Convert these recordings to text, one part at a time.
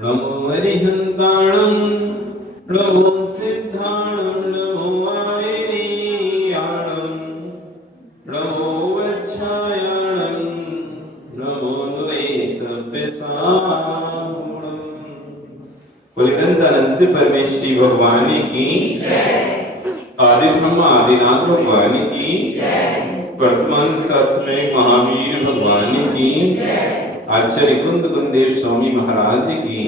नमो अरिहंताणं नमो सिद्धाणं नमो आयनीयाणं नमो वच्छायाणं नमो द्वैसव्यसाहुणं। बोले अनंत से परमेश्वरी भगवान की आदि ब्रह्मा आदिनाथ भगवान की वर्तमान शास्त्र में महावीर भगवान की आचार्य कुंद कुंदेव स्वामी महाराज की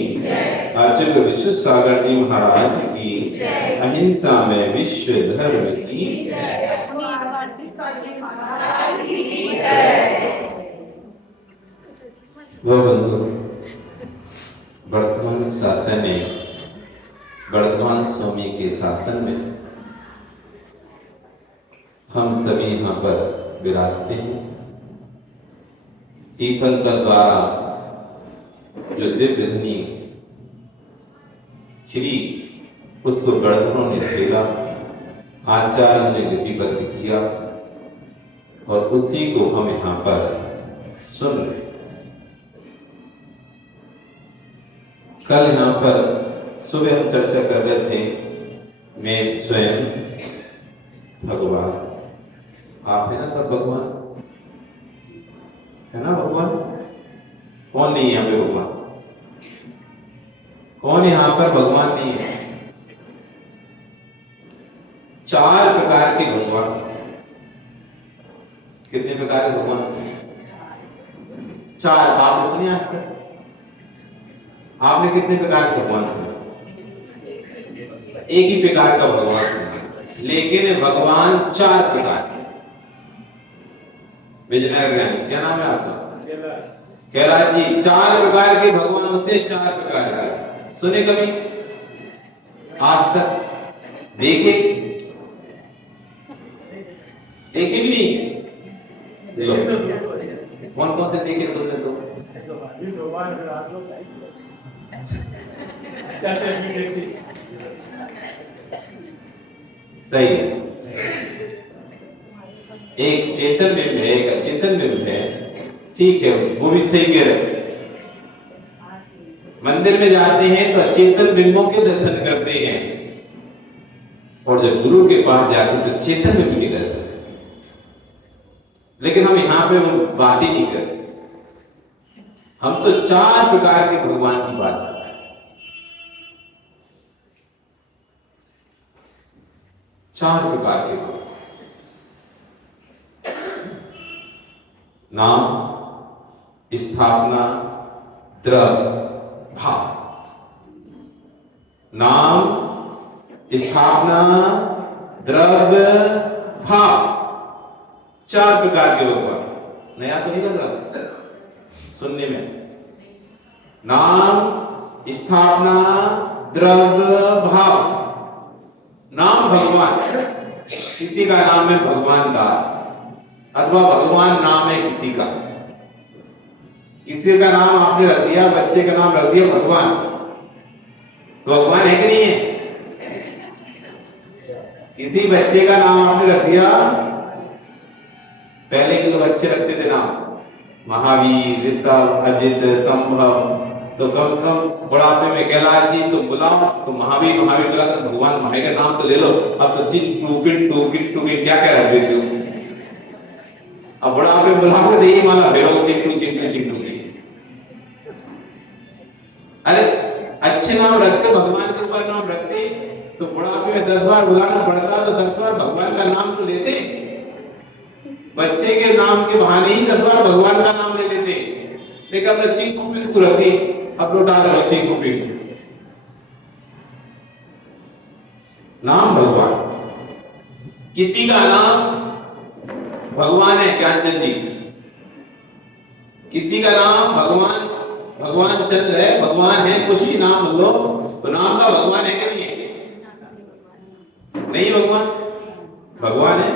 आचार्य विश्व सागर जी महाराज की अहिंसा में विश्व धर्म की वह बंधु वर्तमान शासन में वर्तमान स्वामी के शासन में हम सभी यहाँ पर विराजते हैं। तीर्थंकर द्वारा जो दिव्य ध्वनि खिली उसको गणधरों ने झेला, आचार्य ने लिपिबद्ध किया और उसी को हम यहाँ पर सुन रहे। कल यहाँ पर सुबह हम चर्चा कर रहे थे, मैं स्वयं भगवान, आप है ना सब भगवान, है ना भगवान? कौन नहीं है यहाँ पे भगवान? कौन यहाँ पर भगवान नहीं है? 4 प्रकार के भगवान। कितने प्रकार के भगवान? 4। आपने सुनी आज तक? आपने कितने प्रकार के भगवान सुने? एक ही प्रकार का भगवान सुना, लेकिन भगवान 4 प्रकार के। विजयनगर क्या नाम है आपका? कैलाश जी। 4 प्रकार के भगवान होते हैं, 4 प्रकार के। सुने कभी? आज तक देखे? देखे भी नहीं? कौन कौन से देखे तुमने? तो सही है। एक चेतन बिंब है, एक अचेतन बिंब है, ठीक है, वो भी सही कह रहे। मंदिर में जाते हैं तो अचेतन बिंबों के दर्शन करते हैं, और जब गुरु के पास जाते हैं तो चेतन बिंब के दर्शन। लेकिन हम यहाँ पे वो बात ही नहीं कर रहे। हम तो 4 प्रकार के भगवान की बात कर रहे हैं। 4 प्रकार के भगवान। नाम, स्थापना, द्रव्य, भाव। नाम, स्थापना, द्रव्य, भाव। 4 प्रकार के भगवान। नया तो नहीं लग रहा सुनने में? नाम, स्थापना, द्रव्य, भाव। नाम भगवान, किसी का नाम है भगवान दास, अथवा भगवान नाम है किसी का। किसी का नाम आपने रख दिया, बच्चे का नाम रख दिया भगवान, तो भगवान है कि नहीं है? किसी बच्चे का नाम आपने रख दिया, पहले के लोग अच्छे रखते थे नाम, महावीर, ऋषभ, अजित, संभव, तो कम से कम बुढ़ापे में कैलाश जी तुम बुलाओ तो महावीर महावीर बुलाकर भगवान महावीर का नाम तो ले लो। अब तो चिंटू पिंटू किट्टू के क्या क्या रख देते हो। अब बुढ़ापे में बुलाओ तो यही माला भेड़ो चिंटू चिंटू चिंटू की। अरे अच्छे नाम रखते, भगवान के ऊपर नाम रखते, तो बुढ़ापे में 10 बार बुलाना पड़ता तो 10 बार भगवान का नाम तो लेते। बच्चे के नाम के बहाने ही 10 बार भगवान का नाम ले लेते। लेकिन अब चिंकू पिंकू रखती, अब तो डाल रहे चिंकू पिंकू। नाम भगवान। किसी का नाम भगवान है ज्ञानचंद जी, किसी का नाम भगवान भगवान चंद्र है, भगवान है, कुछ ही नाम लो तो नाम का भगवान है कि नहीं है? नहीं भगवान? भगवान है,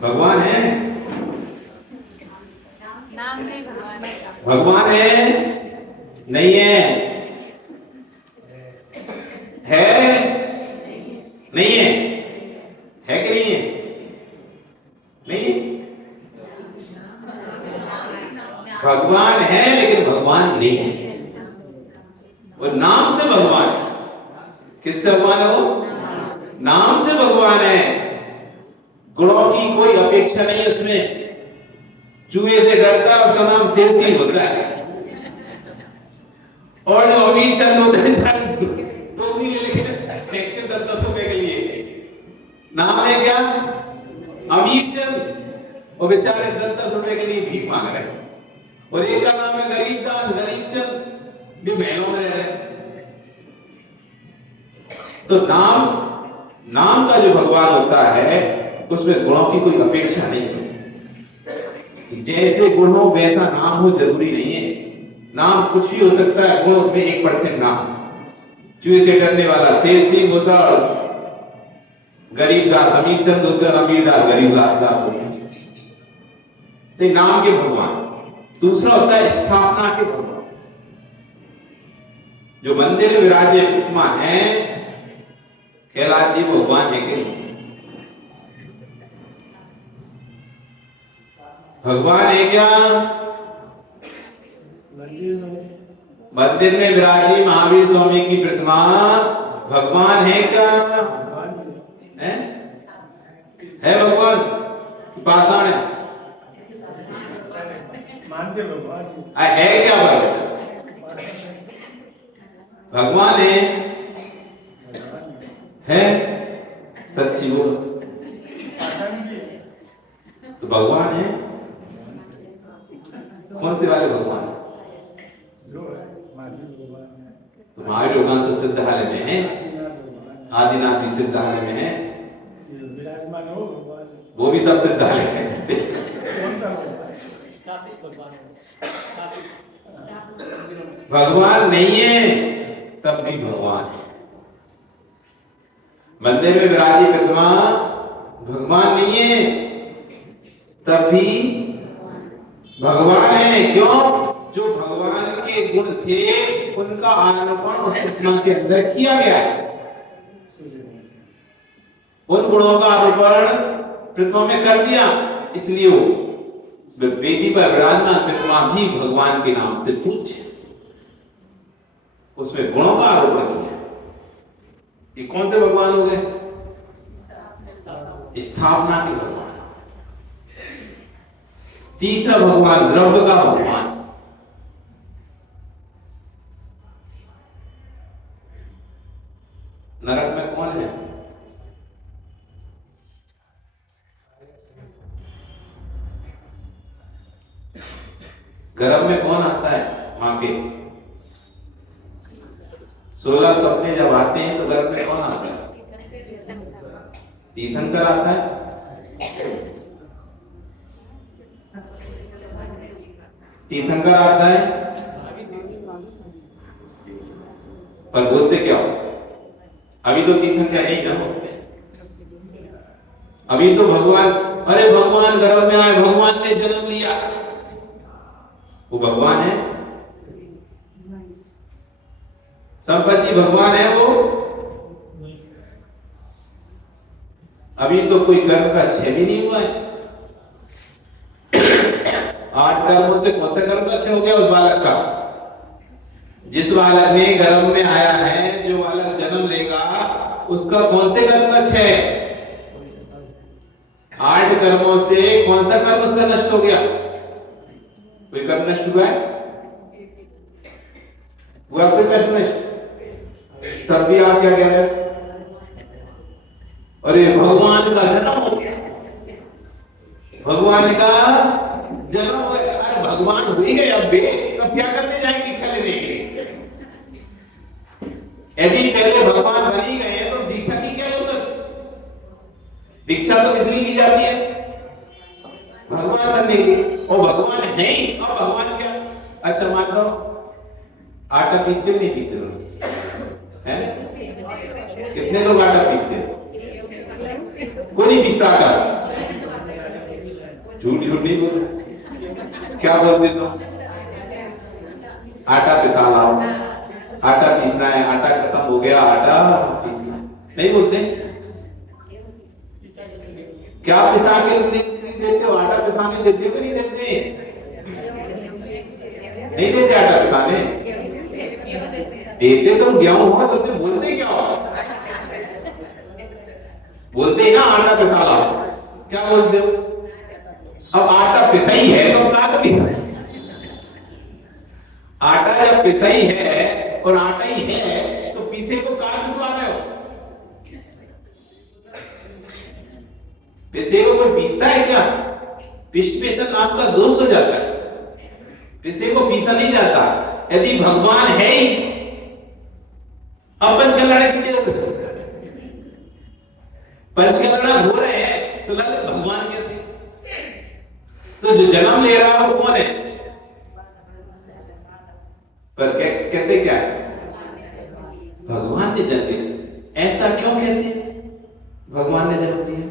भगवान है, नाम नहीं भगवान है, भगवान है नहीं है? है नहीं है? है कि नहीं है? नहीं है? भगवान है लेकिन भगवान नहीं है। और नाम से भगवान है। किससे भगवान है वो? नाम से भगवान है। गुणों की कोई अपेक्षा नहीं उसमें। चूहे से डरता है उसका नाम शेर सिंह होता है, और जो अमीर चंद होते हैं टोकरी ले लेके फेंकते 10-10 रुपए के लिए। नाम है क्या? अमीर चंद। वो बेचारे 10-10 रुपए के लिए भीख मांग रहे हैं। और एक का नाम है गरीब दास, गरीब चंद, भी महलों में रह रहे। तो नाम का जो भगवान होता है उसमें गुणों की कोई अपेक्षा नहीं होती। जैसे गुण हो वैसा नाम हो जरूरी नहीं है। नाम कुछ भी हो सकता है, गुण उसमें 1% नाम। चूहे से डरने वाला शेर सिंह होता, गरीब दास अमीर चंद होता, अमीर दास गरीब दास होता। तो नाम के भगवान। दूसरा होता है स्थापना के भगवान। जो मंदिर में विराजे उपमा है, कैलाश जी भगवान है कि नहीं? भगवान है क्या? मंदिर में विराजी महावीर स्वामी की प्रतिमा भगवान है क्या? है भगवान? पाषाण है? है क्या भगवान है सच्ची बोल। तो भगवान है कौन से वाले भगवान? तो महावीर भगवान तो सिद्धालय में है, आदिनाथ भी सिद्धालय में है, वो भी सब सिद्धालय है। भगवान नहीं है तब भी भगवान है। मंदिर में विराजी प्रतिमा भगवान नहीं है तब भी भगवान है। क्यों? जो भगवान के गुण थे उनका आरोपण उस प्रतिमा के अंदर किया गया है। उन गुणों का आरोपण प्रतिमा में कर दिया, इसलिए वो वेदी पर विराजमान प्रतिमा भी भगवान के नाम से पूज्य। उसमें गुणों का आरोपण किया। ये कौन से भगवान हो गए? स्थापना के भगवान। तीसरा भगवान द्रव्य का भगवान। नरक में कौन है? गर्भ में कौन आता है? मां के 16 सपने जब आते हैं तो गर्भ में कौन आता है? तीर्थंकर आता है। तीर्थंकर आता है पर बोलते क्या हो? अभी तो तीर्थंकर नहीं ना। अभी तो भगवान, अरे भगवान गर्भ में आए, भगवान ने जन्म लिया, वो भगवान है। संपत्ति भगवान है वो। अभी तो कोई कर्म का क्षय भी नहीं हुआ है। 8 कर्मों से कौन सा कर्म का क्षय हो गया उस बालक का? जिस बालक ने गर्भ में आया है, जो बालक जन्म लेगा, उसका कौन से कर्म का क्षय? 8 कर्मों से कौन सा कर्म उसका नष्ट हो गया? कोई कर्म नष्ट हुआ है? हुआ कोई कर्म नष्ट? तब भी आप क्या कह रहे हैं? अरे भगवान का जन्म हो गया, भगवान का जन्म हो गया। अरे भगवान हो ही गए, अब बे अब क्या करने जाएंगे दीक्षा लेने के लिए? यदि पहले भगवान बन ही गए तो दीक्षा की क्या जरूरत? दीक्षा तो किसने ली जाती है? भगवान बनने के लिए। और भगवान है ही, और भगवान क्या? अच्छा मान लो आटा पीसते नहीं पीसते लोग हैं? कितने लोग आटा पीसते? कोई नहीं पीसता आटा। झूठ नहीं बोल, क्या बोलते तुम? आटा पिसा लाओ, आटा पीसना है, आटा खत्म हो गया, आटा पीसना नहीं बोलते? क्या पिसा के नहीं देते हो? आटा पिसाने देते हो कि नहीं देते? नहीं देते आटा पिसाने। देते तुम गेहूं हो तो तुम बोलते क्या हो? बोलते ही ना आटा पिसा लाओ, क्या बोलते हो? अब आटा पिसा ही है तो क्या पिसा? आटा जब पिसा ही है और आटा ही है तो पीसे को कहां पिसवा रहे हो? पिसे को कोई पीसता है क्या? पिष्ट आपका दोष हो जाता है। पिसे को पीसा नहीं जाता। यदि भगवान है ही, अब पंचकर्णा हो रहे हैं तो लगता भगवान कैसे? तो जो जन्म ले रहा है वो कौन है? पर कहते क्या है? भगवान ने जन्म लिया। ऐसा क्यों कहते हैं भगवान ने जन्म लिया?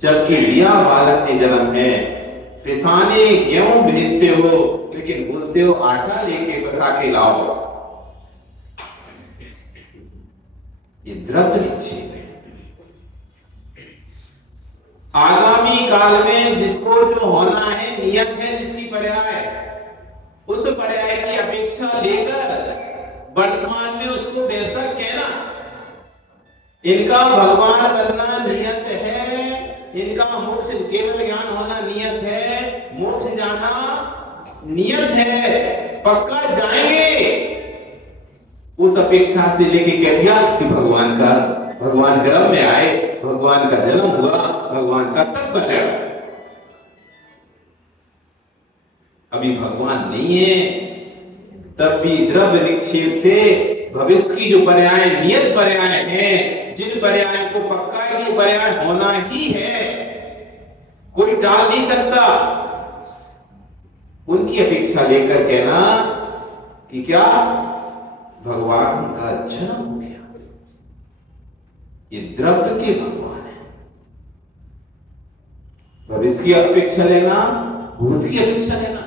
जबकि लिया बालक ने जन्म है। पिसाने गेहूं भेजते हो लेकिन बोलते हो आटा लेके बसा के लाओ। ये द्रव्य निक्षेप है। आगामी काल में जिसको जो होना है, नियत है जिसकी पर्याय, उस पर्याय की अपेक्षा लेकर वर्तमान में उसको वैसा कहना। इनका भगवान बनना नियत है, इनका मोक्ष केवल ज्ञान होना नियत है, मोक्ष जाना नियत है, पक्का जाएंगे। उस अपेक्षा से लेके कह दिया कि भगवान गर्भ में आए, भगवान का जन्म हुआ, भगवान का तब कल्याण। अभी भगवान नहीं है, तब भी द्रव्य निक्षेप से भविष्य की जो पर्याय, नियत पर्याय हैं, जिन पर्याय को पक्का ही पर्याय होना ही है, कोई टाल नहीं सकता, उनकी अपेक्षा लेकर कहना कि क्या भगवान का जन्म हो गया। ये द्रव्य के भगवान है। भविष्य की अपेक्षा लेना, भूत की अपेक्षा लेना।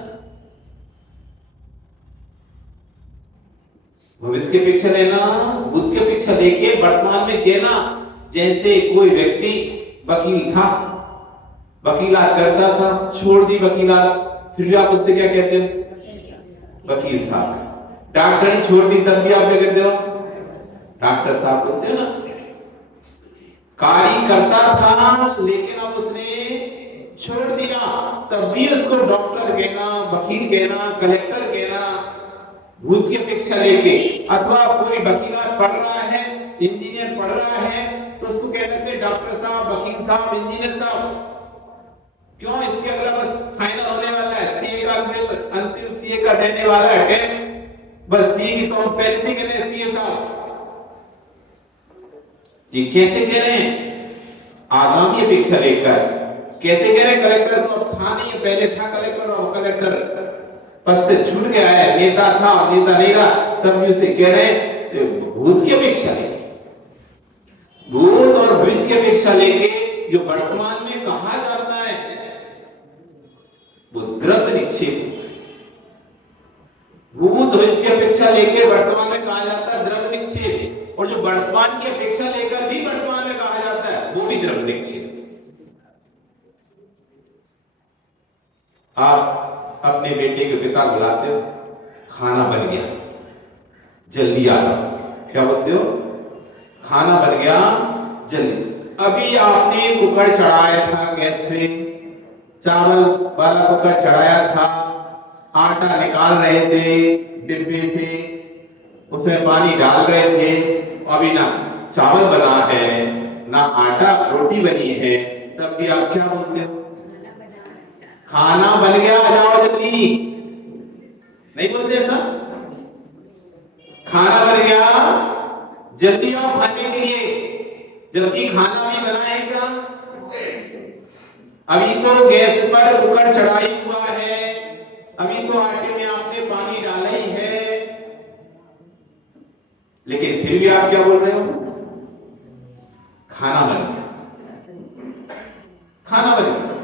भविष्य की अपेक्षा लेना, भूत की अपेक्षा लेके वर्तमान में कहना। जैसे कोई व्यक्ति वकील था, वकीलात करता था, छोड़ दी वकीलात, फिर भी आप उससे क्या कहते हो? वकील साहब। डॉक्टरी छोड़ दी तब भी आप क्या कहते हो? डॉक्टर साहब बोलते हो ना। कार्य करता था लेकिन अब उसने छोड़ दिया, तब भी उसको डॉक्टर कहना, वकील कहना, कलेक्टर कहना, भूत की अपेक्षा लेके। अथवा कोई वकीलात पढ़ रहा है, इंजीनियर पढ़ रहा है, तो उसको कहते हैं डॉक्टर साहब, वकील साहब, इंजीनियर साहब। क्यों? इसके अगला बस फाइनल होने वाला है, सीए का अंतिम सीए का देने वाला है, बस सीए की तो हम पहले से कहते हैं सीए साहब। ये कैसे कह रहे हैं? आगामी अपेक्षा लेकर कैसे कह रहे हैं? कलेक्टर तो अब था नहीं, पहले था कलेक्टर, और कलेक्टर पद से छूट गया है, नेता था, नेता नहीं रहा, तब भी उसे कह रहे हैं। तो भूत की अपेक्षा लेके, भूत और भविष्य की अपेक्षा लेके जो वर्तमान में कहा जाता है वो द्रव्य निक्षेप होता है। भूत भविष्य की अपेक्षा लेके वर्तमान में कहा जाता है द्रव्य निक्षेप, और जो वर्तमान की अपेक्षा लेकर भी वर्तमान में कहा जाता है वो भी द्रव्य निक्षेप। आप अपने बेटे के पिता बुलाते हो, खाना बन गया, जल्दी आता, क्या बोलते हो? खाना बन गया जल्दी। अभी आपने कुकर चढ़ाया था गैस पे, चावल वाला कुकर चढ़ाया था, आटा निकाल रहे थे डिब्बे से, उसमें पानी डाल रहे थे, अभी ना चावल बना है ना आटा रोटी बनी है, तब भी आप क्या बोलते हो? खाना बन गया, जाओ जल्दी। नहीं बोलते ऐसा? खाना बन गया, जल्दी आओ खाने के लिए, जबकि खाना भी बना है क्या? अभी तो गैस पर कुकर चढ़ाई हुआ है, अभी तो आटे में आपने पानी डाला ही है, लेकिन फिर भी आप क्या बोल रहे हो? खाना बन गया, खाना बन गया।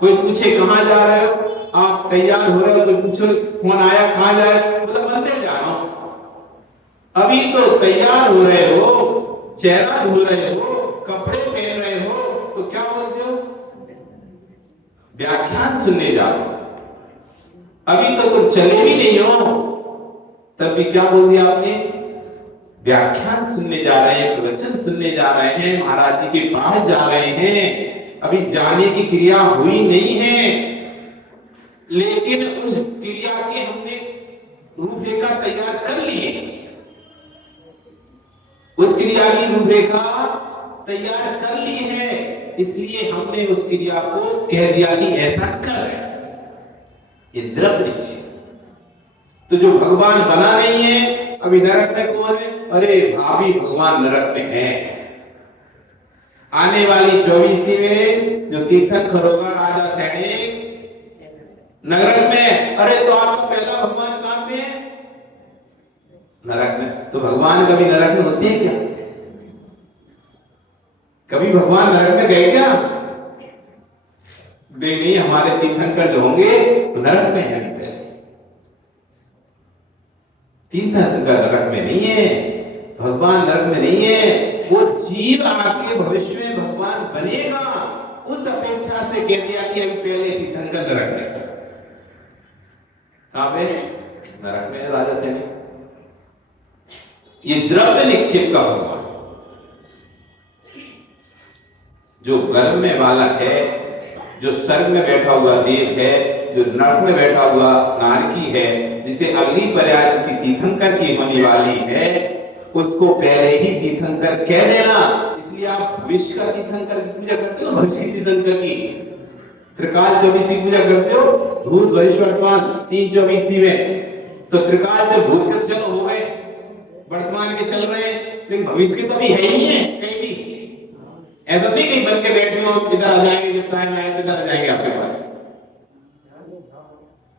कोई पूछे कहां जा रहे हो, आप तैयार हो रहे हो, कोई पूछो फोन आया कहां जा रहे हो, मतलब मंदिर जा रहा हूं। अभी तो तैयार हो रहे हो, चेहरा धो रहे हो, कपड़े पहन रहे हो, तो क्या बोलते हो? व्याख्यान सुनने जा रहे हो। अभी तो तुम चले भी नहीं हो, तब भी क्या बोल दिया आपने? व्याख्यान सुनने जा रहे हैं, प्रवचन सुनने जा रहे हैं, महाराज जी के पास जा रहे हैं, अभी जाने की क्रिया हुई नहीं है, लेकिन उस क्रिया के हमने रूपरेखा तैयार कर ली है, उस क्रिया की रूपरेखा तैयार कर ली है, इसलिए हमने उस क्रिया को कह दिया कि ऐसा कर रहे हैं। ये द्रव्य निश्चय। तो जो भगवान बना नहीं है, अभी नरक में कौन है? अरे भाभी भगवान नरक में है। आने वाली 24वीं में जो तीर्थंकर होगा राजा सैनिक नरक में, अरे तो आपका पहला भगवान कहां पे है? नरक में। तो भगवान कभी नरक में होते हैं क्या? कभी भगवान नरक में गए क्या? नहीं, हमारे तीर्थंकर जो होंगे तो नरक में है। तीर्थंकर नरक में नहीं है, भगवान नरक में नहीं है। वो जीव आके भविष्य में भगवान बनेगा, उस अपेक्षा से कह दिया कि अभी पहले तीर्थंकर नरक में। कहां पे? नरक में राजा से। ये द्रव्य निक्षेप का भगवान जो गर्भ में बालक है, जो स्वर्ग में बैठा हुआ देव है, जो नरक में बैठा हुआ नारकी है, जिसे अगली पर्याय जिसकी तीर्थंकर की होने वाली है, उसको पहले ही तीर्थंकर कह देना। इसलिए आप भविष्य का तीर्थंकर की पूजा करते हो, भविष्य की तीर्थंकर की त्रिकाल 24 पूजा करते हो, भूत भविष्य वर्तमान 3/24 में। तो त्रिकाल जब भूत चलो हो गए, वर्तमान के चल रहे हैं, लेकिन भविष्य के तो अभी है ही है कहीं भी। ऐसा नहीं कहीं बन के बैठे हो, इधर आ जाएंगे, जब टाइम आए तो इधर आ जाएंगे आपके पास।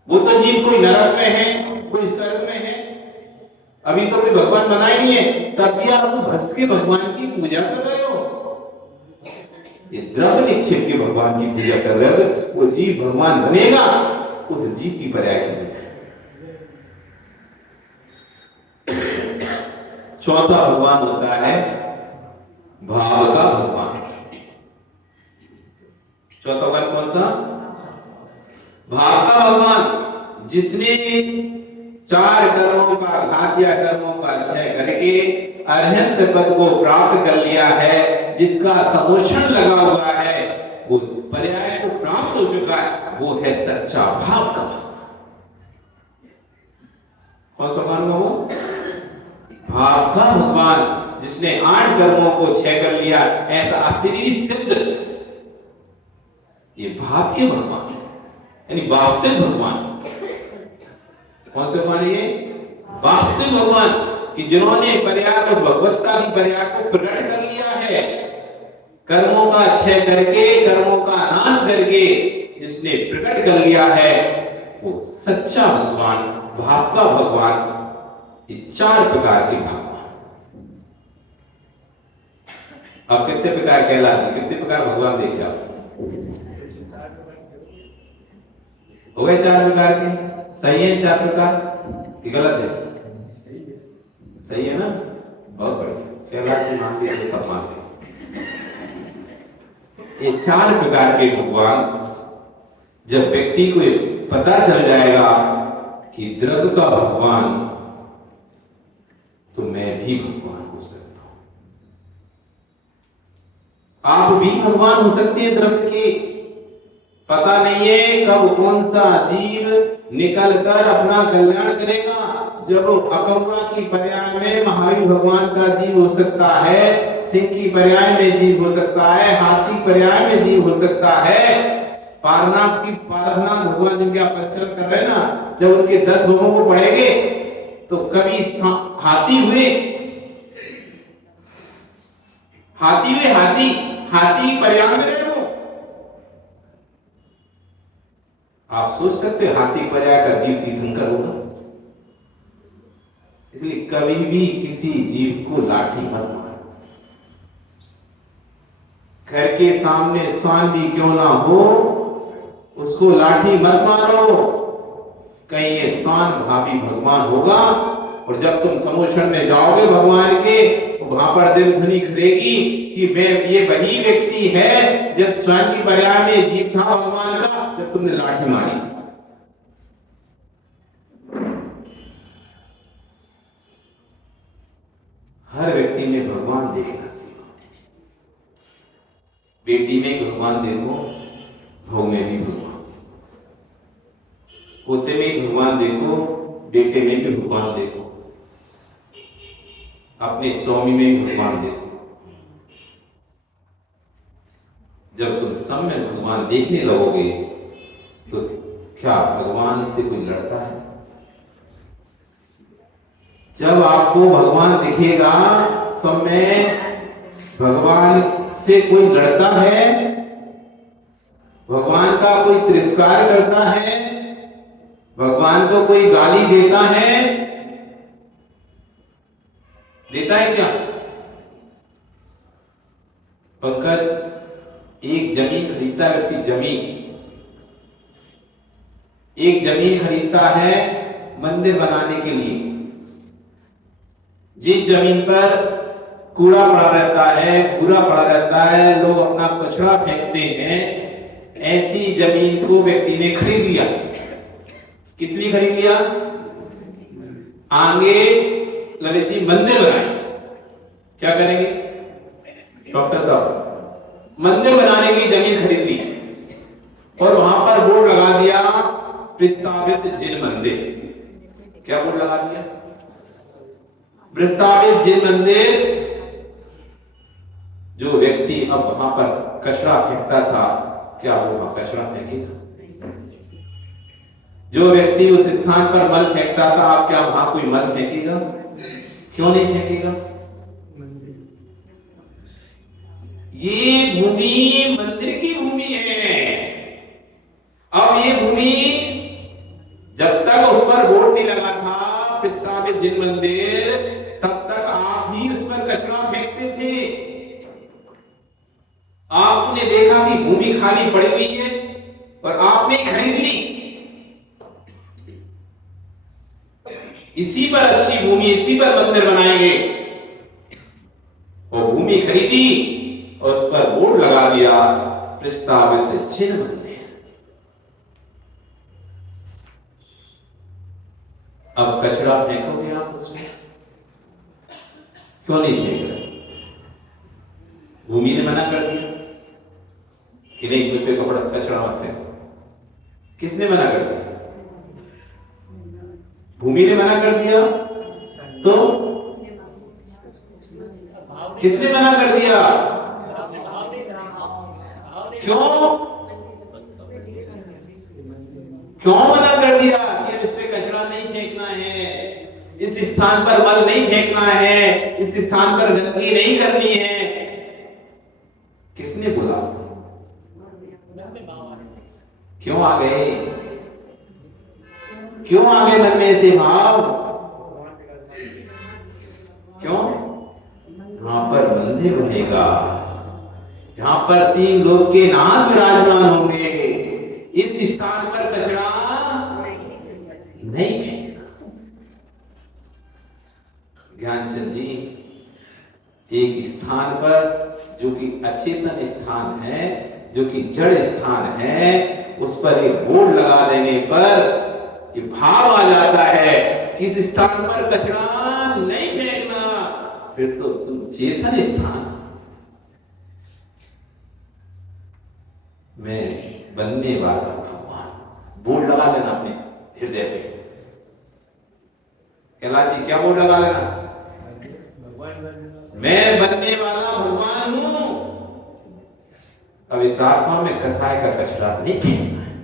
वो तो जीव कोई नरक में है, कोई स्वर्ग में है, अभी तो कोई भगवान बना ही नहीं है, तब भी आप भस के भगवान की पूजा कर रहे हो। ये द्रव्य निक्षेप के भगवान की पूजा कर रहे हो। वो जीव भगवान बनेगा, उस जीव की पर्याय की पूजा। चौथा भगवान होता है भाव का भगवान। चौथा भगवान कौन सा? भाव का भगवान, जिसने 4 कर्मों का घातिया कर्मों का क्षय करके अरहंत पद को प्राप्त कर लिया है, जिसका समोषण लगा हुआ है, वो पर्याय को प्राप्त हो चुका है, वो है सच्चा भाव का। कौन सा भगवान वो? भाव का भगवान, जिसने 8 कर्मों को क्षय कर लिया, ऐसा अशरीरी सिद्ध ये भाव के भगवान यानी वास्तविक भगवान। कौन से भगवान? ये वास्तविक भगवान कि जिन्होंने पर्याय को, भगवत्ता की पर्याय को प्रकट कर लिया है, कर्मों का क्षय करके, कर्मों का नाश करके जिसने प्रकट कर लिया है, वो सच्चा भगवान, भाव का भगवान। ये 4 प्रकार के भगवान। अब कितने प्रकार कहलाते, कितने प्रकार भगवान देखिए आप? हो गए 4 प्रकार के। सही है 4 प्रकार कि गलत है? सही है ना? बहुत बढ़िया। कहलाते मासी को सम्मान। ये 4 प्रकार के भगवान जब व्यक्ति को पता चल जाएगा कि द्रव्य का भगवान, तो मैं भी भगवान हो सकता हूं। आप भी भगवान हो सकते हैं द्रव्य के। पता नहीं है कब कौन सा जीव निकल कर अपना कल्याण करेगा। जब अकौरा की पर्याय में महावीर भगवान का जीव हो सकता है, सिंह की पर्याय में जीव हो सकता है, हाथी पर्याय में जीव हो सकता है, पारनाथ भगवान जिनके आप प्रचलन कर रहे हैं ना, जब उनके 10 भोगों को पढ़ेंगे तो कभी हाथी हुए, हाथी पर्याय में रहे हो। आप सोच सकते हाथी पर्याय का जीव तीर्थंकर होगा। इसलिए कभी भी किसी जीव को लाठी मत मारो। घर के सामने स्वान भी क्यों ना हो, उसको लाठी मत मारो। कहीं ये स्वान भाभी भगवान होगा, और जब तुम समोषण में जाओगे भगवान के, तो वहां पर दिल ध्वनि करेगी कि मैं ये वही व्यक्ति है जब स्वयं की पर्याय में जीव था भगवान का, जब तुमने लाठी मारी थी। हर व्यक्ति में भगवान देखना सीखो। बेटी में भगवान देखो, बहू में भी भगवान, पोते में भगवान देखो, बेटे में भी भगवान देखो, अपने स्वामी में भगवान देखो। जब तुम सब में भगवान देखने लगोगे तो क्या भगवान से कोई लड़ता है? जब आपको भगवान दिखेगा सब में, भगवान से कोई लड़ता है, भगवान का कोई तिरस्कार करता है, भगवान को कोई गाली देता है क्या? पंकज, एक जमीन खरीदता व्यक्ति, एक जमीन खरीदता है मंदिर बनाने के लिए। जिस जमीन पर कूड़ा पड़ा रहता है, कूड़ा पड़ा रहता है, लोग अपना कचरा फेंकते हैं, ऐसी जमीन को व्यक्ति ने खरीद लिया। किस लिए खरीद लिया? आगे ललित जी मंदिर बनाए। क्या करेंगे डॉक्टर साहब? मंदिर बनाने की जमीन खरीद ली और वहां पर बोर्ड लगा दिया, प्रस्तावित जिन मंदिर। क्या बोर्ड लगा दिया? प्रस्तावित जिन मंदिर। जो व्यक्ति अब वहां पर कचरा फेंकता था, क्या वो वहां कचरा फेंकेगा? जो व्यक्ति उस स्थान पर मल फेंकता था, आप क्या वहां कोई मल फेंकेगा? क्यों नहीं फेंकेगा? ये भूमि मंदिर की भूमि है। अब ये भूमि जब तक उस पर बोर्ड नहीं लगा था प्रस्तावित जिन मंदिर, तब तक आप भी उस पर कचरा फेंकते थे। आपने देखा कि भूमि खाली पड़ी हुई है और आपने खरीद ली। इसी पर अच्छी भूमि, इसी पर मंदिर बनाएंगे, और भूमि खरीदी और उस पर बोर्ड लगा दिया, प्रस्तावित जिन मंदिर। अब कचरा फेंकोगे आप उसमें? क्यों नहीं फेंक रहे? भूमि ने मना कर दिया कि नहीं, कुछ पे कपड़ा कचरा मत फेंको। किसने मना कर दिया? भूमि ने मना कर दिया। तो किसने मना कर दिया? क्यों मना कर दिया कि इस पे कचरा नहीं फेंकना है, इस स्थान पर मल नहीं फेंकना है, इस स्थान पर गंदगी नहीं करनी है? किसने बोला? क्यों आ गए? क्यों आ गए मन में ऐसे भाव? क्यों? यहां पर मंदिर बनेगा, यहां पर 3 लोग के नाथ विराजमान होंगे, इस स्थान पर कचरा नहीं फेंकना। ज्ञानचंद जी एक स्थान पर, जो कि अचेतन स्थान है, जो कि जड़ स्थान है, उस पर एक बोर्ड लगा देने पर ये भाव आ जाता है कि इस स्थान पर कचरा नहीं फेंकना। फिर तो तुम चेतन स्थान में बनने वाला भगवान, बोर्ड लगा देना अपने हृदय पे। कैलाश जी क्या बोर्ड लगा लेना? मैं बनने वाला भगवान हूं। अब इस आत्मा में कसाय का कचरा नहीं फेंकना है।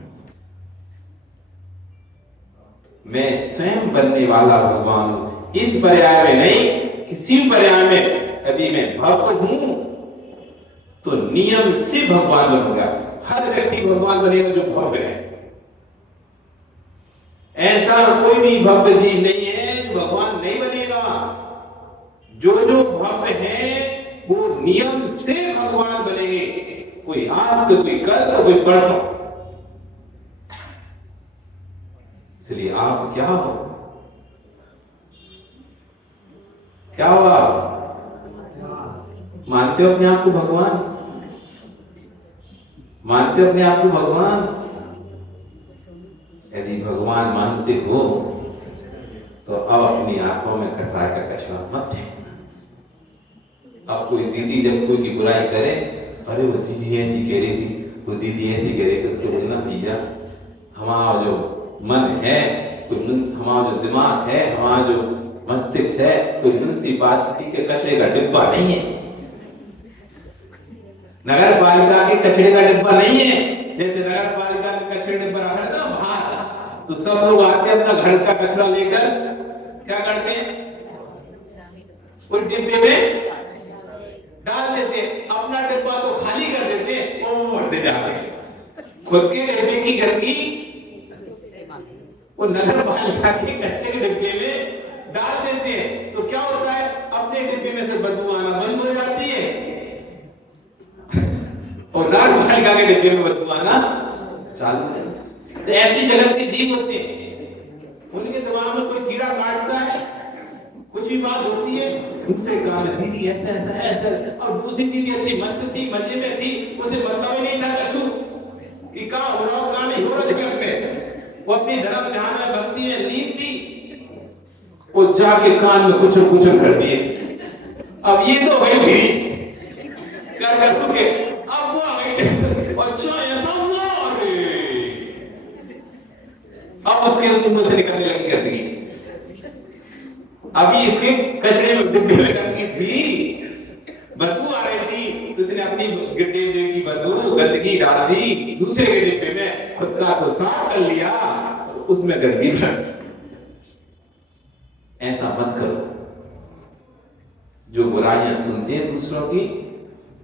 मैं स्वयं बनने वाला भगवान हूं। इस पर्याय में नहीं, किसी पर्याय में यदि मैं भक्त हूं तो नियम से भगवान बनूंगा। हर व्यक्ति भगवान बनेगा जो भव्य है। ऐसा कोई भी भव्य जीव नहीं है जो भगवान नहीं बनेगा। जो भव्य है वो नियम से भगवान बनेंगे। कोई आज तो कोई कल तो कोई परसों। इसलिए आप क्या हो? क्या हो आप? मानते हो अपने आप को भगवान? मानते हो अपने आप को भगवान? यदि भगवान मानते हो तो अब अपनी आंखों में कसाय का कचरा मत फेंकना। अब कोई दीदी जब कोई की बुराई करे, अरे वो दीदी ऐसी कह रही थी, वो दीदी ऐसी कह रही थी, उसको बोलना भैया हमारा जो मन है, हमारा जो दिमाग है, हमारा जो मस्तिष्क है, कोई म्युनिसिपालिटी के कचरे का डिब्बा नहीं है, नगर पालिका के कचरे का डिब्बा नहीं है। जैसे नगर पालिका का कचरे डिब्बा रखा रहता है ना बाहर, तो सब लोग आके अपना घर का कचरा लेकर क्या करते हैं, उस डिब्बे में डाल देते, अपना डिब्बा तो खाली कर देते और भरते जाते, खुद के डिब्बे की गंदगी वो नगर पालिका के कचरे के डिब्बे में डाल देते हैं। तो क्या होता है, अपने डिब्बे में से बदबू आना बंद हो जाती है और नगर पालिका के डिब्बे में बदबू आना चालू है। तो ऐसी जगत के जीव होते हैं, उनके दिमाग में कोई कीड़ा काटता है, कुछ भी बात होती है, दूसरे काम में दीदी ऐसा ऐसा ऐसा, और दूसरी दीदी अच्छी मस्त थी, मजे में थी, उसे मतलब ही नहीं था कछु कि कहाँ हो रहा हो कहाँ नहीं हो रहा जगत में। वो अपनी धर्म ध्यान में भक्ति में लीन थी, वो जाके कान में कुछ कर दिए। अब ये तो गई फिरी कर के, अब वो आ गई, अच्छा ऐसा हुआ, अरे अब उसके मुंह से निकलने लगी गंदगी। अभी इसके कचरे में डिब्बे में गंदगी थी, बदबू आ रही थी, तो उसने अपनी डिब्बे की बदबू गंदगी डाल दी दूसरे के डिब्बे में, खुद का तो साफ कर लिया, उसमें गंदगी भर। ऐसा मत करो। जो बुराइयां सुनते हैं दूसरों की,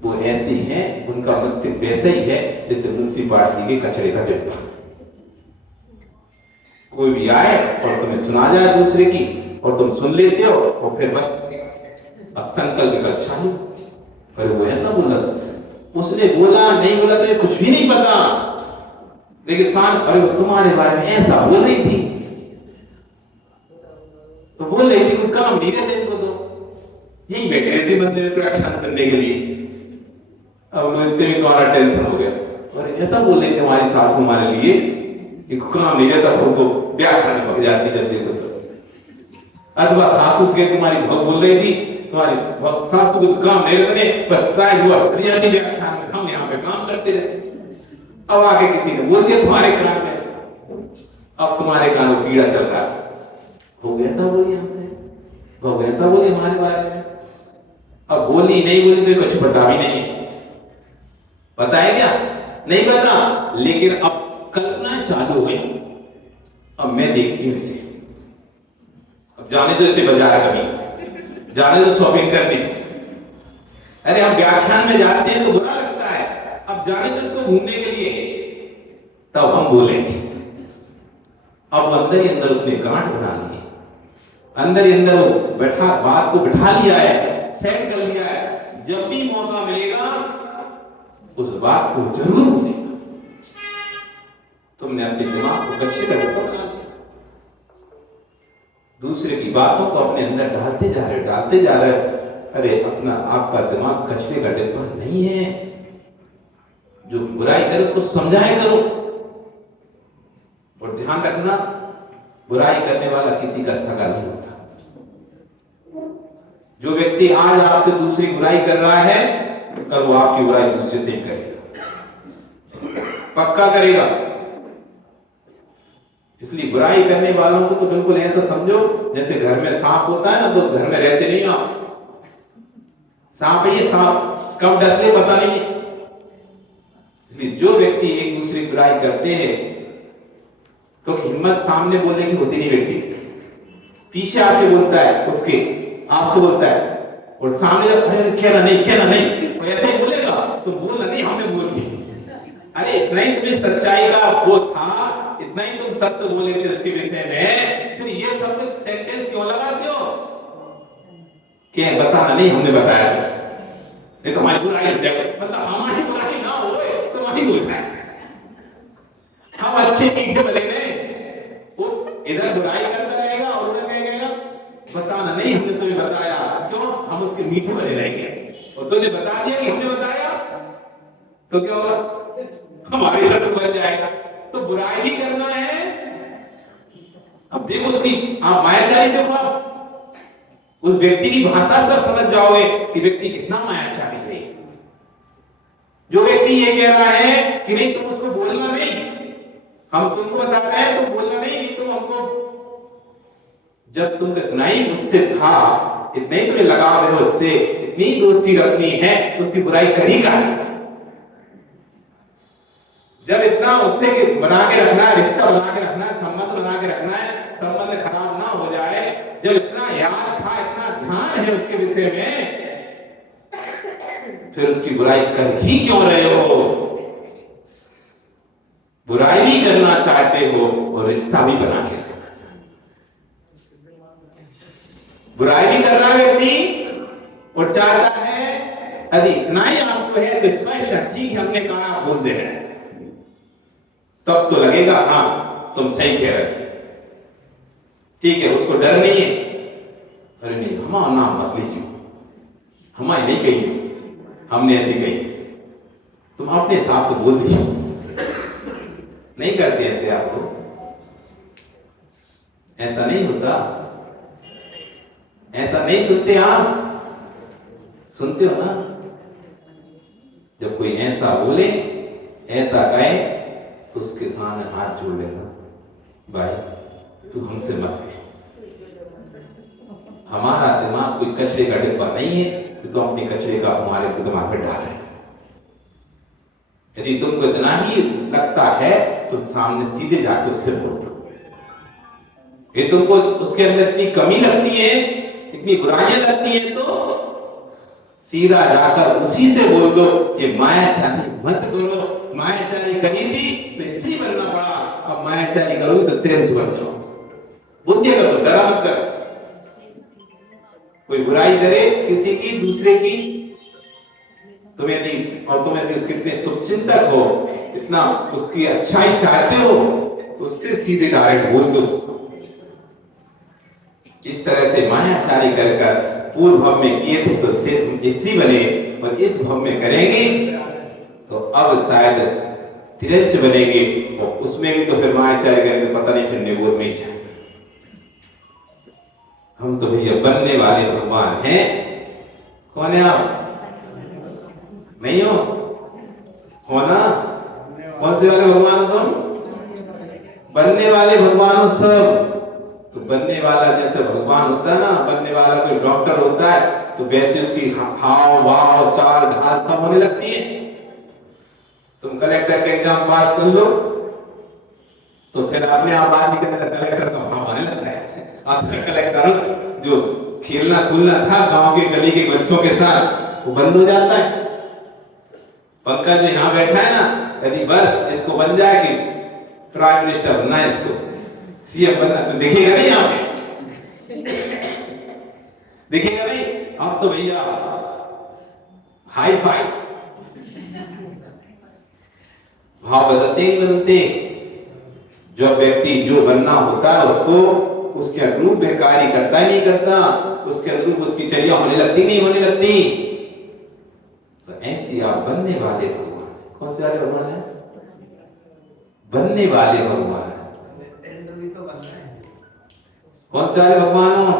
वो ऐसे हैं, उनका मस्तिष्क वैसे ही है जैसे म्युनिसिपालिटी के कचरे का डिब्बा। कोई भी आए और तुम्हें सुना जाए दूसरे की, और तुम सुन लेते हो, और फिर बस असंकल्प विकल्प चालू। अरे वो ऐसा बोला, उसने बोला नहीं बोला तो ये कुछ भी नहीं पता, लेकिन अरे वो तुम्हारे बारे में ऐसा बोल रही थी, तो बोल रही थी, कोई काम नहीं रहते इनको, तो यही बैठे रहते मंदिर में व्याख्यान सुनने के लिए। अब लोग इतने में तुम्हारा टेंशन हो गया, अरे ऐसा बोल रही थी हमारी सास हमारे लिए, काम नहीं रहता, हमको व्याख्यान पक जाती जब देखो तो। अथवा सासू के तुम्हारी बोल रही थी, तुम्हारी सासू को काम नहीं रहते, बस ट्राई हुआ व्याख्यान में, हम यहाँ पे काम करते रहते। अब आगे किसी ने बोल दिया तुम्हारे कान में, अब तुम्हारे कान में कीड़ा चल रहा है, वो वैसा बोली हमसे, वो वैसा बोली हमारे बारे में। अब बोली नहीं बोली तो कुछ पता भी नहीं, पता है क्या नहीं पता, लेकिन अब कल्पना चालू हो गई। अब मैं देखती हूँ इसे, अब जाने दो इसे बाजार, कभी जाने दो शॉपिंग करने, अरे हम व्याख्यान में जाते हैं तो बुरा लगता है, अब जाने दो इसको घूमने के लिए, तब हम बोलेंगे। अब अंदर ही अंदर उसने गांठ बना ली है, अंदर ही अंदर वो बात को बिठा लिया है, सेट कर लिया है, जब भी मौका मिलेगा उस बात को जरूर बोलेगा। तुमने अपने दिमाग को कच्चे का डिब्बा बना दिया, दूसरे की बातों को अपने अंदर डालते जा रहे। अरे अपना आपका दिमाग कचरे का डिब्बा नहीं है, जो बुराई करे उसको समझाया करो। और ध्यान रखना, बुराई करने वाला किसी का सगा नहीं होता। जो व्यक्ति आज आपसे दूसरी बुराई कर रहा है, कल वो आपकी बुराई दूसरे से ही करेगा, पक्का करेगा। इसलिए बुराई करने वालों को तो बिल्कुल ऐसा समझो जैसे घर में सांप होता है ना, तो घर में रहते नहीं आप, सांप है ये, सांप कब डसले पता नहीं है। इसलिए जो व्यक्ति एक दूसरे की बुराई करते हैं, तो हिम्मत सामने बोलने की होती नहीं व्यक्ति, पीछे आके बोलता है, उसके आपसे बोलता है, और सामने अरे कहना नहीं, वो ऐसे ही बोलेगा तो बोलना नहीं, हमने बोल दिया। अरे इतना ही तुम्हें सच्चाई का वो था, इतना ही तुम सत्य बोले थे उसके विषय में, फिर ये शब्द सेंटेंस क्यों लगाते हो? क्या बताना नहीं, हमने बताया ये तो हमारी बुराई हो जाएगी, मतलब हमारी बुराई ना हो तो वही बोलना है। हम अच्छे मीठे भले ने, वो इधर बुराई करता रहेगा और उधर कहेगा बताना नहीं, हमने तुझे बताया, क्यों? हम उसके मीठे भले रहेंगे, और तुझे बता दिया कि हमने बताया तो क्या होगा? हमारे शत्रु बन जाएगा। तो बुराई भी करना है। अब देखो उसकी आप मायाजारी देखो, आप उस व्यक्ति की भाषा से समझ जाओगे कि व्यक्ति कितना मायाचारी है। जो व्यक्ति ये कह रहा है कि नहीं तुम उसको बोलना नहीं, हम तुमको बता रहे हैं तुम बोलना नहीं, तुम हमको, जब तुम इतना ही उससे था, इतना ही तुम्हें लगाव है उससे, इतनी दोस्ती रखनी है, उसकी बुराई करी का, जब इतना उससे बना के रखना है, रिश्ता बना के रखना है, संबंध बना के रखना है, संबंध खराब ना हो जाए, जब इतना याद था, इतना ध्यान है उसके विषय में, फिर उसकी बुराई कर ही क्यों रहे हो? बुराई भी करना चाहते हो और रिश्ता भी बना के रखना चाहते हो। बुराई भी कर रहा व्यक्ति और चाहता है, यदि इतना ही आपको है तो स्पष्ट है, ठीक है हमने कहा आप बोल दे रहे हैं, तब तो लगेगा हाँ तुम सही कह रहे हो, ठीक है, उसको डर नहीं है, अरे नहीं हमारा नाम मत लीजिए, हमारी नहीं कही, हमने ऐसी कही, तुम अपने हिसाब से बोल दीजिए। नहीं करते ऐसे आप लोग, ऐसा नहीं होता, ऐसा नहीं सुनते आप, सुनते हो ना? जब कोई ऐसा बोले, ऐसा कहे, तो उसके सामने हाथ जोड़ लेना, भाई तू हमसे मत कह, हमारा दिमाग कोई कचरे का डिब्बा नहीं है तो तुम अपने कचरे का हमारे दिमाग में डाल रहे। यदि तुमको इतना ही लगता है तो सामने सीधे जाके उससे बोल दो। ये तुमको उसके अंदर इतनी कमी लगती है, इतनी बुराइयां लगती है, तो सीधा जाकर उसी से बोल दो, ये मायाचारी मत करो, मायाचारी करी थी तो स्त्री बनना पड़ा, अब मायाचारी करोगे तो त्रिंच बन जाओ। बुद्धिएगा तो डरा मत कर, कोई बुराई करे किसी की, दूसरे की, तुम यदि उसके इतने शुभचिंतक हो, इतना उसकी अच्छाई चाहते हो, तो उससे सीधे डायरेक्ट बोल दो। इस तरह से मायाचारी कर पूर्व भव में किए थे तो इसी बने, और इस भव में करेंगे तो अब शायद तिरंच बनेंगे, और उसमें भी तो फिर मायाचारी करेंगे तो पता नहीं फिर निगोद में ही जाए। हम तो भैया बनने वाले भगवान हैं। कौन है आप? नहीं हो? हो ना? कौन से वाले भगवान हो तुम? बनने वाले भगवान हो सब। तो बनने वाला जैसे भगवान होता है ना, बनने वाला कोई डॉक्टर होता है तो वैसे उसकी हाव भाव चाल ढाल सब होने लगती है। तुम कलेक्टर के एग्जाम पास कर लो तो फिर अपने आप आदमी के अंदर कलेक्टर का भाव आने लगता है। कलेक्टर जो खेलना कूदना था गांव के गली के बच्चों के साथ वो बंद हो जाता है। पंकज जो यहाँ बैठा है ना, यदि बस इसको बन जाए कि प्राइम मिनिस्टर बनना है, इसको सीएम बनना, तो दिखेगा नहीं यहाँ पे, दिखेगा नहीं। अब तो भैया हाई फाई भाव बदलते। जो व्यक्ति जो बनना होता है उसको उसके अनुरूप वह कार्य करता ही नहीं करता, उसके अनुरूप उसकी चर्या होने लगती नहीं होने लगती। तो ऐसी आप बनने वाले भगवान, कौन से वाले भगवान है? बनने वाले भगवान। कौन से वाले भगवान हो?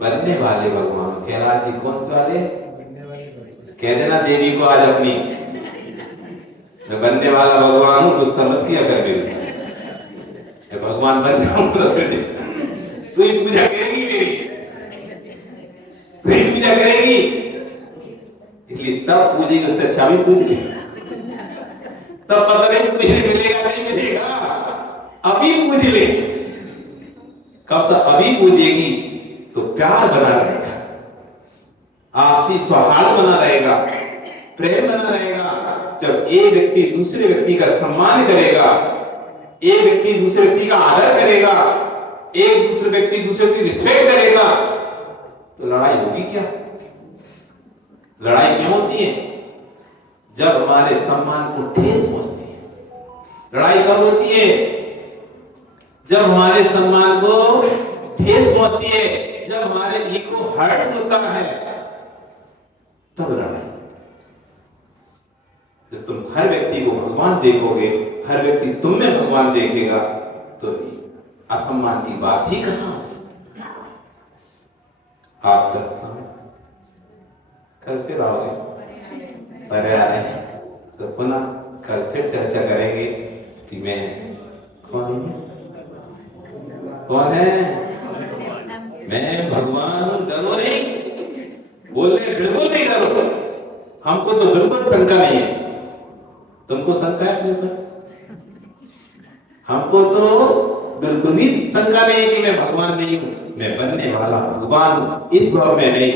बनने वाले भगवान। कैलाश जी कौन से वाले? कह देना देवी को आज अपनी, मैं बनने वाला भगवान हूं, गुस्सा मत किया कर, भगवान बन जाऊंगा तो फिर तू ही पूजा करेगी मेरी, तू ही पूजा करेगी, इसलिए तब पूजेगी, उससे अच्छा भी पूज ले, तब पता नहीं पूजने मिलेगा नहीं मिलेगा, अभी पूज ले। कब से अभी पूजेगी तो प्यार बना रहेगा, आपसी सौहार्द बना रहेगा, प्रेम बना रहेगा। जब एक व्यक्ति दूसरे व्यक्ति का सम्मान करेगा, एक व्यक्ति दूसरे व्यक्ति का आदर करेगा, एक दूसरे व्यक्ति दूसरे की रिस्पेक्ट करेगा, तो लड़ाई होगी क्या? लड़ाई क्यों होती है? जब हमारे सम्मान को ठेस पहुंचती है। लड़ाई कब होती है? जब हमारे सम्मान को ठेस पहुंचती है, जब हमारे ईगो हर्ट होता है, तब लड़ाई। जब तुम हर व्यक्ति को भगवान देखोगे, हर व्यक्ति तुम में भगवान देखेगा, तो असम्मान की बात ही कहां होगी। आपका समय कल फिर आओगे, अरे आ रहे हैं तो पुनः कल फिर चर्चा करेंगे कि मैं कौन हूँ, कौन है, मैं भगवान हूँ। डरो नहीं, बोलने बिल्कुल नहीं डरो, हमको तो बिल्कुल शंका नहीं है। तुमको शंका है बिल्कुल? हमको तो बिल्कुल भी शंका नहीं है कि मैं भगवान नहीं हूँ। मैं बनने वाला भगवान हूँ, इस भाव में नहीं,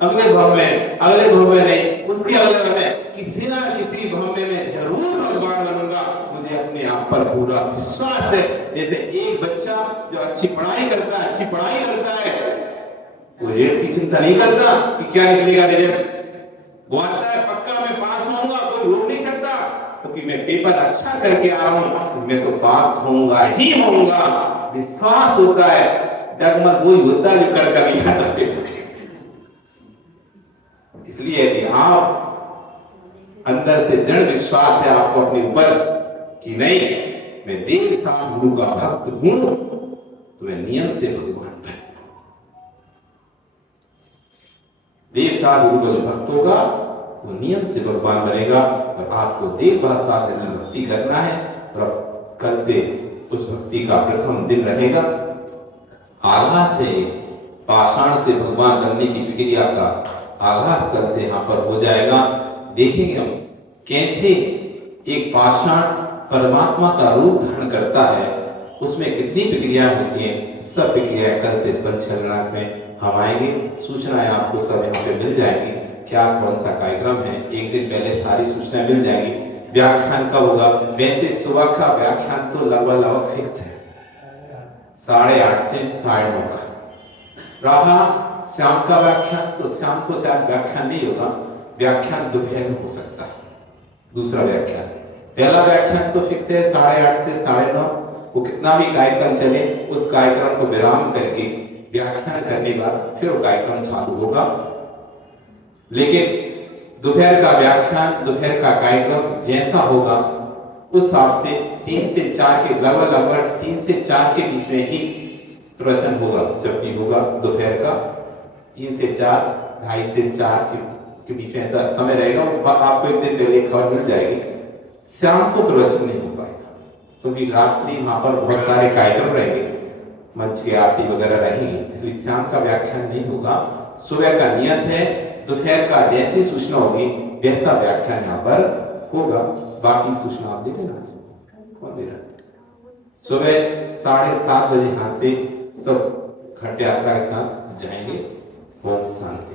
अगले भाव में, अगले भाव में नहीं, उसके अगले भाव में, किसी ना किसी भाव में मैं जरूर भगवान बनूंगा। मुझे अपने आप पर पूरा विश्वास है। जैसे एक बच्चा जो अच्छी पढ़ाई करता है, वो रेट की चिंता नहीं करता कि क्या निकलेगा रिजल्ट। वो आता है पक्का मैं पास होऊंगा, कोई रोक नहीं सकता, क्योंकि मैं पेपर अच्छा करके आ रहा हूं, मैं तो पास होऊंगा ही होऊंगा। विश्वास होता है, डगमग वही होता है जो कर नहीं आता पेपर। इसलिए यदि आप अंदर से दृढ़ विश्वास है आपको अपने ऊपर कि नहीं मैं देव साथ गुरु का भक्त हूं, तो मैं नियम से भगवान बन। देव साथ गुरु का जो भक्त होगा वो नियम से भगवान बनेगा। और आपको देव भाषा में भक्ति करना है। और कल से उस भक्ति का प्रथम दिन रहेगा। आगाज है, पाषाण से भगवान बनने की प्रक्रिया का आगाज कल से यहाँ पर हो जाएगा। देखेंगे हम कैसे एक पाषाण परमात्मा का रूप धारण करता है, उसमें कितनी प्रक्रिया होती है। सब प्रक्रिया कल से इस पंचगणाक में हम आएंगे। सूचनाएं आपको सब यहाँ पे मिल जाएंगी, क्या कौन सा कार्यक्रम है, एक दिन पहले सारी सूचनाएं मिल जाएंगी। व्याख्यान कब होगा? वैसे सुबह का व्याख्यान तो लगभग फिक्स है, 8:30 से 9:30 का। रहा शाम का व्याख्यान, तो शाम को शायद व्याख्यान नहीं होगा, व्याख्यान दोपहर में हो सकता है। दूसरा व्याख्यान, पहला व्याख्यान तो फिक्स है 8:30 से 9:30। वो कितना भी कार्यक्रम चले, उस कार्यक्रम को विराम करके व्याख्यान करने के बाद फिर वो कार्यक्रम चालू होगा। लेकिन दोपहर का व्याख्यान, दोपहर का कार्यक्रम जैसा होगा उस हिसाब से 3 से 4 के लगभग 3 से 4 के बीच में ही प्रवचन होगा। जब भी होगा दोपहर का 3 से 4, 2:30 से 4 के बीच में ऐसा समय रहेगा। आपको एक दिन पहले खबर मिल जाएगी। शाम को प्रवचन नहीं हो पाएगा, क्योंकि रात्रि वहां पर बहुत सारे कार्यक्रम रहेंगे, मंच की आरती वगैरह रहेगी, इसलिए शाम का व्याख्यान नहीं होगा। सुबह का नियत है, दोपहर का जैसी सूचना होगी वैसा व्याख्यान यहाँ पर होगा। बाकी सूचना आप दे देना, कौन दे रहा है? सुबह 7:30 बजे यहाँ से सब घट यात्रा के साथ जाएंगे। ओम शांति।